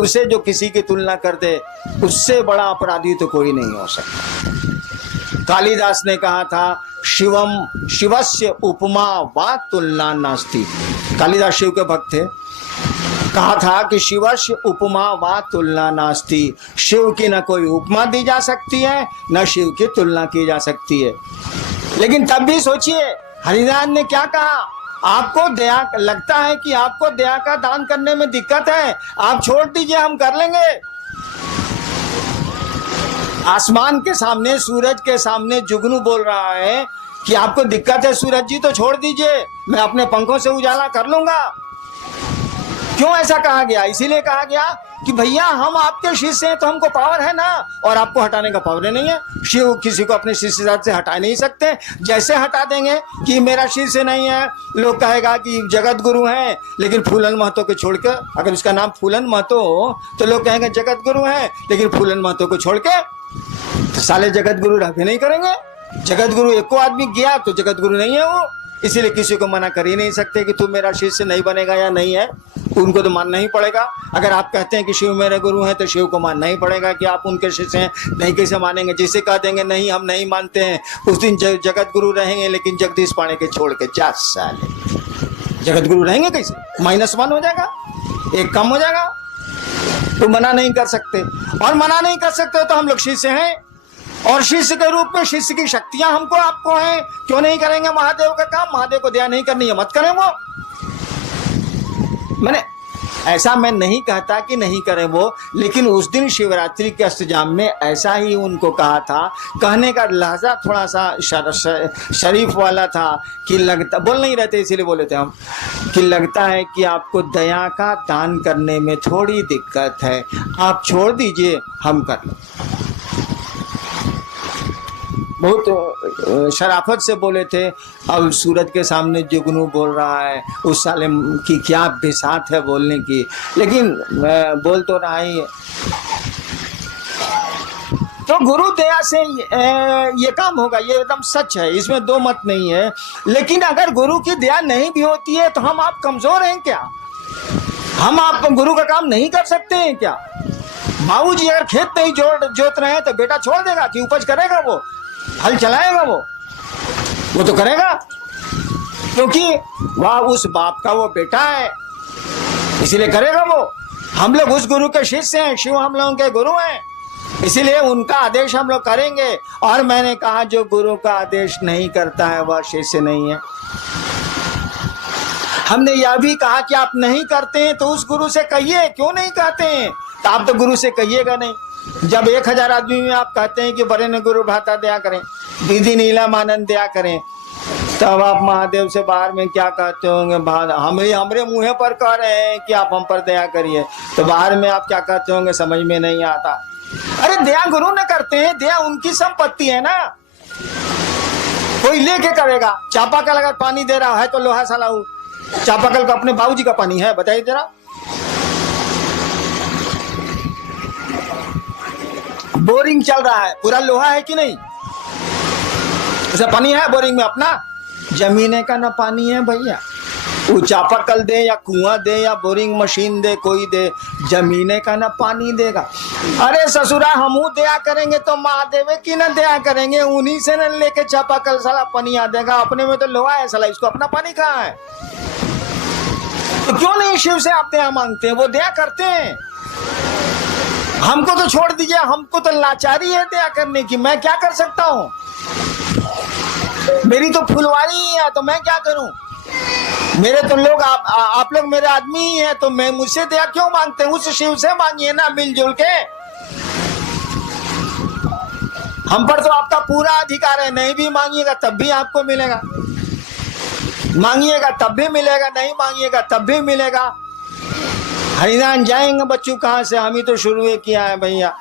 शिव से जो किसी की तुलना कर दे, उससे बड़ा अपराधी तो कोई नहीं हो सकता। कालिदास ने कहा था शिवम शिवस्य उपमा वा तुलना नास्ति। कालिदास शिव के भक्त थे। कहा था कि शिवस्य उपमा वा तुलना नास्ति। शिव की न कोई उपमा दी जा सकती है, न शिव की तुलना की जा सकती है। लेकिन तब भी सोचिए हरिनारायण ने क्या कहा, आपको दया लगता है कि आपको दया का दान करने में दिक्कत है, आप छोड़ दीजिए, हम कर लेंगे। आसमान के सामने, सूरज के सामने जुगनू बोल रहा है कि आपको दिक्कत है सूरज जी, तो छोड़ दीजिए, मैं अपने पंखों से उजाला कर लूंगा। क्यों ऐसा कहा गया? इसीलिए कहा गया कि भैया हम आपके शिष्य हैं तो हमको पावर है ना, और आपको हटाने का पावर नहीं है। शिव किसी को अपने शिष्य से हटा नहीं सकते। जैसे हटा देंगे कि मेरा शिष्य नहीं है, लोग कहेगा कि जगत गुरु हैं, लेकिन फूलन महतो को छोड़ के, अगर उसका नाम फूलन महतो हो तो लोग कहेंगे जगत गुरु है, लेकिन फूलन महतो को छोड़ के तो साले जगत गुरु रह भी नहीं करेंगे। जगत गुरु एको आदमी गया तो जगत गुरु नहीं है वो। इसीलिए किसी को मना कर ही नहीं सकते कि तू मेरा शिष्य नहीं बनेगा या नहीं है, उनको तो मानना ही पड़ेगा। अगर आप कहते हैं कि शिव मेरे गुरु हैं तो शिव को मानना ही पड़ेगा कि आप उनके शिष्य हैं। नहीं कैसे मानेंगे? जिसे कह देंगे नहीं हम नहीं मानते हैं, उस दिन जगत गुरु रहेंगे, लेकिन जगदीश पाणे के छोड़ के 4 साल जगत गुरु रहेंगे कैसे? -1 हो जाएगा, 1 कम हो जाएगा। तो मना नहीं कर सकते, और मना नहीं कर सकते तो हम लोग शिष्य हैं, और शिष्य के रूप में शिष्य की शक्तियां हमको आपको हैं। क्यों नहीं करेंगे महादेव का काम? महादेव को दया नहीं करनी है, मत करें वो। मैंने ऐसा मैं नहीं कहता कि नहीं करें वो, लेकिन उस दिन शिवरात्रि के अष्टजाम में ऐसा ही उनको कहा था। कहने का लहजा थोड़ा सा शरीफ वाला था कि लगता, बोल नहीं रहते इसीलिए बोले थे हम, कि लगता है कि आपको दया का दान करने में थोड़ी दिक्कत है, आप छोड़ दीजिए, हम कर लें। बहुत शराफत से बोले थे। अब सूरज के सामने जुगनू बोल रहा है, उस साले की क्या बिसात है बोलने की, लेकिन बोल तो रहा ही है। तो गुरु दया से ये काम होगा, ये एकदम सच है, इसमें दो मत नहीं है। लेकिन अगर गुरु की दया नहीं भी होती है तो हम आप कमजोर हैं क्या? हम आप गुरु का काम नहीं कर सकते हैं क्या? बाबूजी अगर खेत नहीं जोत रहे हैं तो बेटा छोड़ देगा कि उपज करेगा? वो हल चलाएगा, वो तो करेगा, क्योंकि वह उस बाप का वो बेटा है, इसीलिए करेगा वो। हम लोग उस गुरु के शिष्य हैं, शिव हम लोगों के गुरु हैं, इसीलिए उनका आदेश हम लोग करेंगे। और मैंने कहा जो गुरु का आदेश नहीं करता है वह शिष्य नहीं है। हमने यह भी कहा कि आप नहीं करते हैं तो उस गुरु से कहिए, क्यों नहीं कहते हैं? तो आप तो गुरु से कहिएगा नहीं। जब 1000 आदमी में आप कहते हैं कि बड़े ने गुरु भाता दया करें, विधि नीलम आनंद दया करें, तब आप महादेव से बाहर में क्या कहते होंगे? हमरे मुँह पर कह रहे हैं कि आप हम पर दया करिए, तो बाहर में आप क्या कहते होंगे? समझ में नहीं आता। अरे दया गुरु ने करते हैं, दया उनकी संपत्ति है ना, कोई लेके करेगा। चापाकल अगर पानी दे रहा है तो लोहा साला चापाकल का अपने बाबूजी का पानी है, बताइए जरा। बोरिंग चल रहा है, पूरा लोहा है कि नहीं? उसे पानी है बोरिंग में अपना? जमीने का ना पानी है भैया। वो चापाकल दे या कुआं दे या बोरिंग मशीन दे, कोई दे, जमीने का ना पानी देगा। अरे ससुरा हमू दया करेंगे तो महादेव की ना दया करेंगे, उन्हीं से न लेके चापाकल साला पानी आ देगा। अपने में तो लोहा है साला, इसको अपना पानी कहाँ है? तो क्यों नहीं शिव से आप दया मांगते हैं? वो दया करते हैं। हमको तो छोड़ दीजिए, हमको तो लाचारी है दया करने की, मैं क्या कर सकता हूँ? मेरी तो फुलवारी ही है, तो मैं क्या करूं? मेरे तो लोग आप लोग मेरे आदमी ही हैं, तो मैं मुझसे दया क्यों मांगते हैं? उस शिव से मांगिए ना मिलजुल के। हम पर तो आपका पूरा अधिकार है, नहीं भी मांगिएगा तब भी आपको मिलेगा, मांगिएगा तब भी मिलेगा, नहीं मांगिएगा तब भी मिलेगा। हरिनारायण जाएंगे बच्चों कहाँ से? हम ही तो शुरू किया है भैया।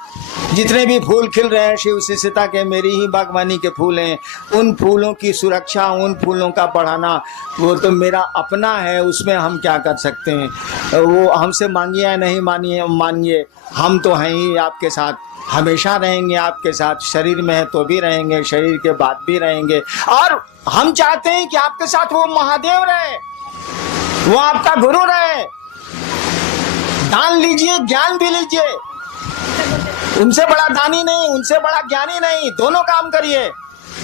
जितने भी फूल खिल रहे हैं शिव शिष्यता के, मेरी ही बागवानी के फूल हैं। उन फूलों की सुरक्षा, उन फूलों का बढ़ाना वो तो मेरा अपना है, उसमें हम क्या कर सकते हैं? वो हमसे मांगिए या नहीं मानिए, हम तो हैं ही आपके साथ, हमेशा रहेंगे आपके साथ। शरीर में है तो भी रहेंगे, शरीर के बाद भी रहेंगे। और हम चाहते हैं कि आपके साथ वो महादेव रहे, वो आपका गुरु रहे। दान लीजिए, ज्ञान भी लीजिए। उनसे बड़ा दानी नहीं, उनसे बड़ा ज्ञानी नहीं, दोनों काम करिए।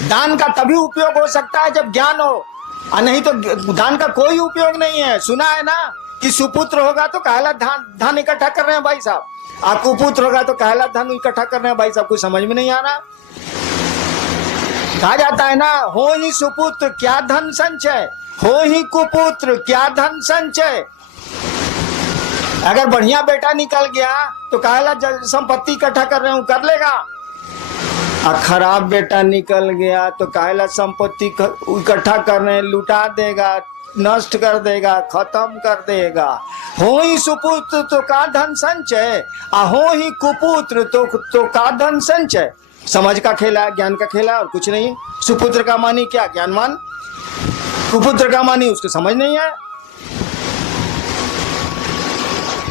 दान का तभी उपयोग हो सकता है जब ज्ञान हो, और नहीं तो दान का कोई उपयोग नहीं है। सुना है ना कि सुपुत्र होगा तो कहला धान इकट्ठा कर रहे हैं भाई साहब, और कुपुत्र होगा तो कहला धन इकट्ठा कर रहे हैं भाई साहब। कुछ समझ में नहीं आ रहा। कहा जाता है ना, हो ही सुपुत्र क्या धन संचय, हो ही कुपुत्र क्या धन संचय। अगर बढ़िया बेटा निकल गया तो कहला संपत्ति इकट्ठा कर रहे हूं, कर लेगा। और खराब बेटा निकल गया तो कहला संपत्ति इकट्ठा कर रहे हैं, लुटा देगा, नष्ट कर देगा, खत्म कर देगा। हो ही सुपुत्र तो का धन संचय, हो ही कुपुत्र तो का धन संचय। समझ का खेला, ज्ञान का खेला, और कुछ नहीं। सुपुत्र का मानी क्या? ज्ञानवान। कुपुत्र का मानी उसको समझ नहीं है।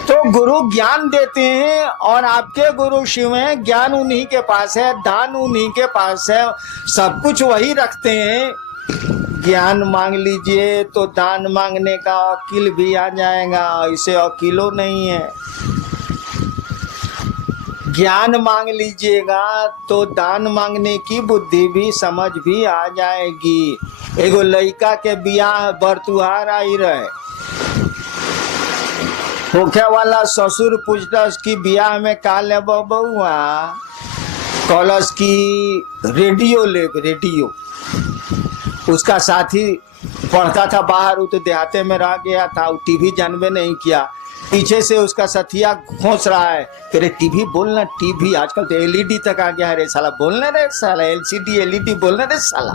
तो गुरु ज्ञान देते हैं, और आपके गुरु शिव हैं, ज्ञान उन्हीं के पास है, दान उन्हीं के पास है, सब कुछ वही रखते हैं। ज्ञान मांग लीजिए तो दान मांगने का अकील भी आ जाएगा, इसे अकीलो नहीं है। ज्ञान मांग लीजिएगा तो दान मांगने की बुद्धि भी, समझ भी आ जाएगी। एगो लड़का के बियाह बरतुहार आई रहे, होखे वाला ससुर पूछलस कि बियाह में का ले बउआ, कहलस कि रेडियो ले, रेडियो। उसका साथी पढ़ता था बाहर, वो तो देहाते में रह गया था, वो टीवी जानबे नहीं किया। पीछे से उसका साथिया खोस रहा है कि रे टीवी बोलना, टीवी आजकल तो एलईडी तक आ गया है रे साला, बोलना रे साला, एलसीडी एलईडी बोलना रे साला।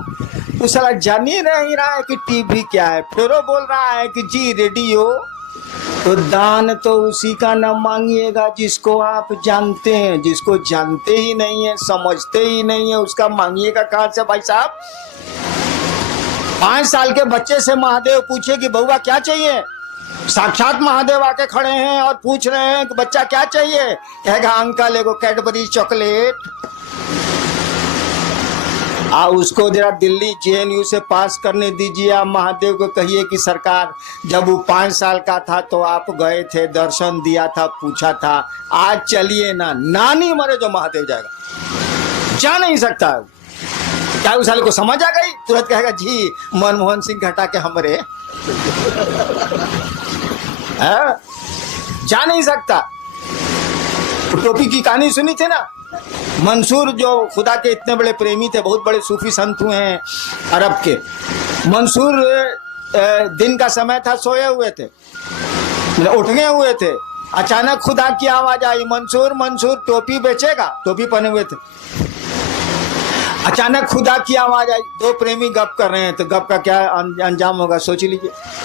वो साला जान ही नहीं रहा है कि टीवी क्या है, फिर वो बोल रहा है कि जी रेडियो। तो दान तो उसी का न मांगिएगा जिसको आप जानते हैं, जिसको जानते ही नहीं है, समझते ही नहीं है, उसका मांगिएगा कहां से भाई साहब। 5 साल के बच्चे से महादेव पूछे कि बउआ क्या चाहिए, साक्षात महादेव आके खड़े हैं और पूछ रहे हैं कि बच्चा क्या चाहिए, कहेगा अंकल एगो कैडबरी चॉकलेट। उसको जरा दिल्ली जेएनयू से पास करने दीजिए। आप महादेव को कहिए कि सरकार, जब वो 5 साल का था तो आप गए थे, दर्शन दिया था, पूछा था, आज चलिए ना, नानी मरे जो महादेव जाएगा, जा नहीं सकता। क्या उस साले को समझ आ गई? तुरंत कहेगा जी मनमोहन सिंह घटा के हमरे जा नहीं सकता। टोपी की कहानी सुनी थी ना, मंसूर जो खुदा के इतने बड़े प्रेमी थे, बहुत बड़े सूफी संत हुए हैं अरब के। मंसूर दिन का समय था, सोए हुए थे, उठे हुए थे, अचानक खुदा की आवाज आई, मंसूर मंसूर टोपी बेचेगा। टोपी पहने हुए थे, अचानक खुदा की आवाज आई। 2 प्रेमी गप कर रहे हैं, तो गप का क्या अंजाम होगा सोच लीजिए।